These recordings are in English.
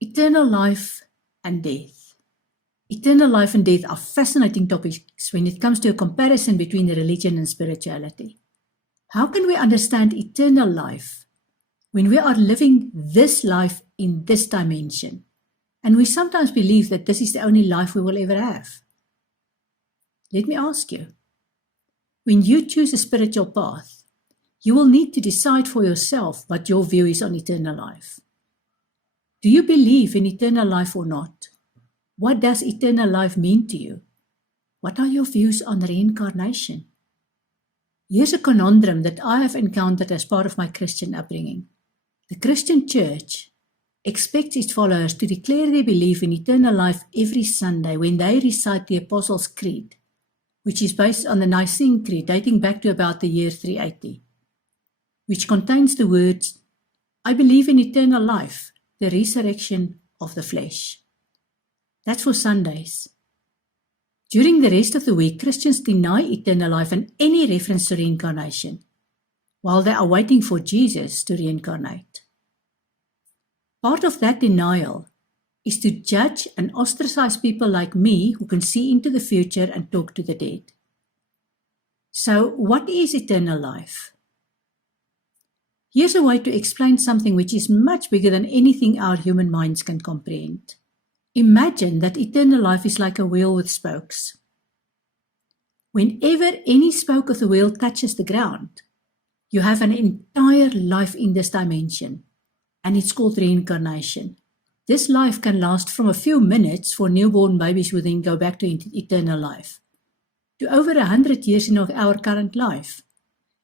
Eternal life and death. Eternal life and death are fascinating topics when it comes to a comparison between religion and spirituality. How can we understand eternal life when we are living this life in this dimension, and we sometimes believe that this is the only life we will ever have? Let me ask you, when you choose a spiritual path, you will need to decide for yourself what your view is on eternal life. Do you believe in eternal life or not? What does eternal life mean to you? What are your views on reincarnation? Here's a conundrum that I have encountered as part of my Christian upbringing. The Christian Church expects its followers to declare their belief in eternal life every Sunday when they recite the Apostles' Creed, which is based on the Nicene Creed dating back to about the year 380, which contains the words, "I believe in eternal life, the resurrection of the flesh." That's for Sundays. During the rest of the week, Christians deny eternal life and any reference to reincarnation, while they are waiting for Jesus to reincarnate. Part of that denial is to judge and ostracize people like me who can see into the future and talk to the dead. So, what is eternal life? Here's a way to explain something which is much bigger than anything our human minds can comprehend. Imagine that eternal life is like a wheel with spokes. Whenever any spoke of the wheel touches the ground, you have an entire life in this dimension, and it's called reincarnation. This life can last from a few minutes for newborn babies who then go back to eternal life, to over 100 years in our current life,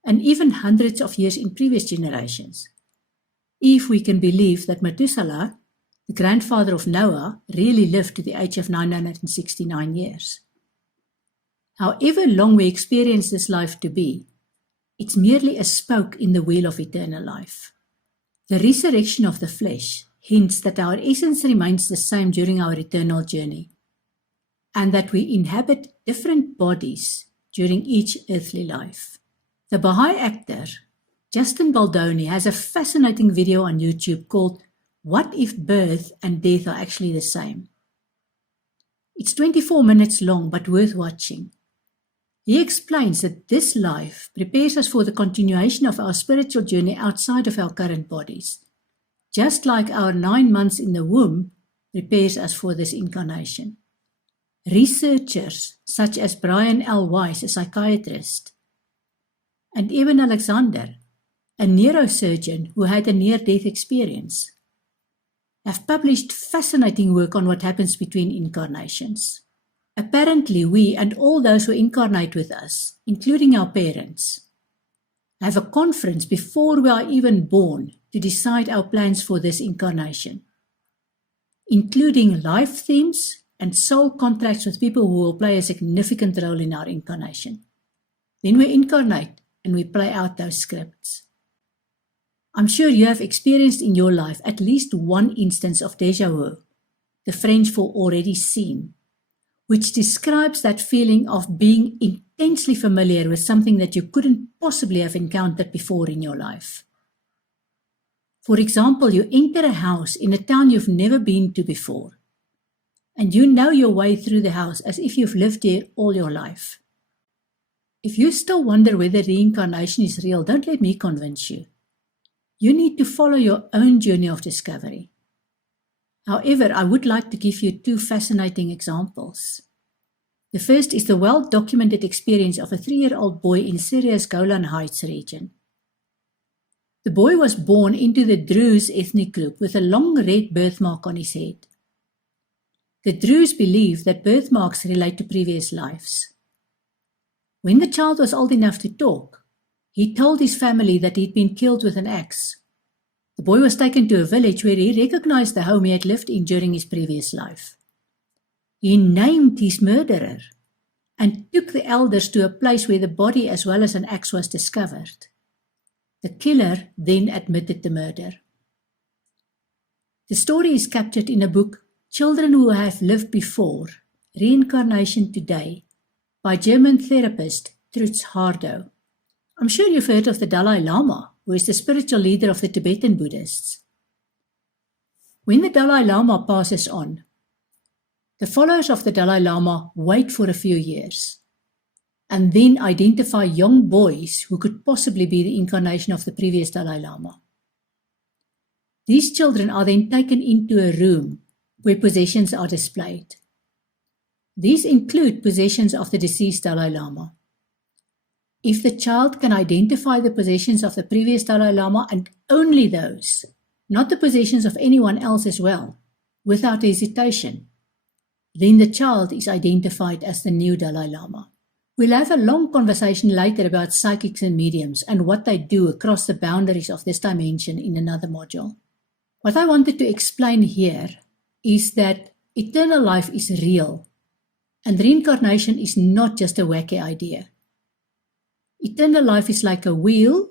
and even hundreds of years in previous generations. If we can believe that Methuselah, the grandfather of Noah, really lived to the age of 969 years. However long we experience this life to be, it's merely a spoke in the wheel of eternal life. The resurrection of the flesh hints that our essence remains the same during our eternal journey, and that we inhabit different bodies during each earthly life. The Baha'i actor, Justin Baldoni, has a fascinating video on YouTube called "What if birth and death are actually the same?" It's 24 minutes long, but worth watching. He explains that this life prepares us for the continuation of our spiritual journey outside of our current bodies, just like our 9 months in the womb prepares us for this incarnation. Researchers such as Brian L. Weiss, a psychiatrist, and Eben Alexander, a neurosurgeon who had a near-death experience, have published fascinating work on what happens between incarnations. Apparently, we and all those who incarnate with us, including our parents, have a conference before we are even born to decide our plans for this incarnation, including life themes and soul contracts with people who will play a significant role in our incarnation. Then we incarnate and we play out those scripts. I'm sure you have experienced in your life at least one instance of déjà vu, the French for already seen, which describes that feeling of being intensely familiar with something that you couldn't possibly have encountered before in your life. For example, you enter a house in a town you've never been to before, and you know your way through the house as if you've lived there all your life. If you still wonder whether reincarnation is real, don't let me convince you. You need to follow your own journey of discovery. However, I would like to give you 2 fascinating examples. The first is the well-documented experience of a 3-year-old boy in Syria's Golan Heights region. The boy was born into the Druze ethnic group with a long red birthmark on his head. The Druze believe that birthmarks relate to previous lives. When the child was old enough to talk, he told his family that he'd been killed with an axe. The boy was taken to a village where he recognized the home he had lived in during his previous life. He named his murderer and took the elders to a place where the body as well as an axe was discovered. The killer then admitted the murder. The story is captured in a book, Children Who Have Lived Before, Reincarnation Today, by German therapist Trutz Hardo. I'm sure you've heard of the Dalai Lama, who is the spiritual leader of the Tibetan Buddhists. When the Dalai Lama passes on, the followers of the Dalai Lama wait for a few years and then identify young boys who could possibly be the incarnation of the previous Dalai Lama. These children are then taken into a room where possessions are displayed. These include possessions of the deceased Dalai Lama. If the child can identify the possessions of the previous Dalai Lama and only those, not the possessions of anyone else as well, without hesitation, then the child is identified as the new Dalai Lama. We'll have a long conversation later about psychics and mediums and what they do across the boundaries of this dimension in another module. What I wanted to explain here is that eternal life is real, and reincarnation is not just a wacky idea. Eternal life is like a wheel,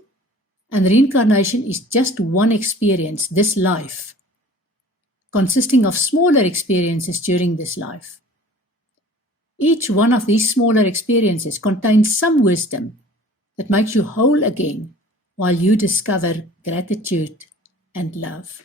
and reincarnation is just one experience, this life, consisting of smaller experiences during this life. Each one of these smaller experiences contains some wisdom that makes you whole again while you discover gratitude and love.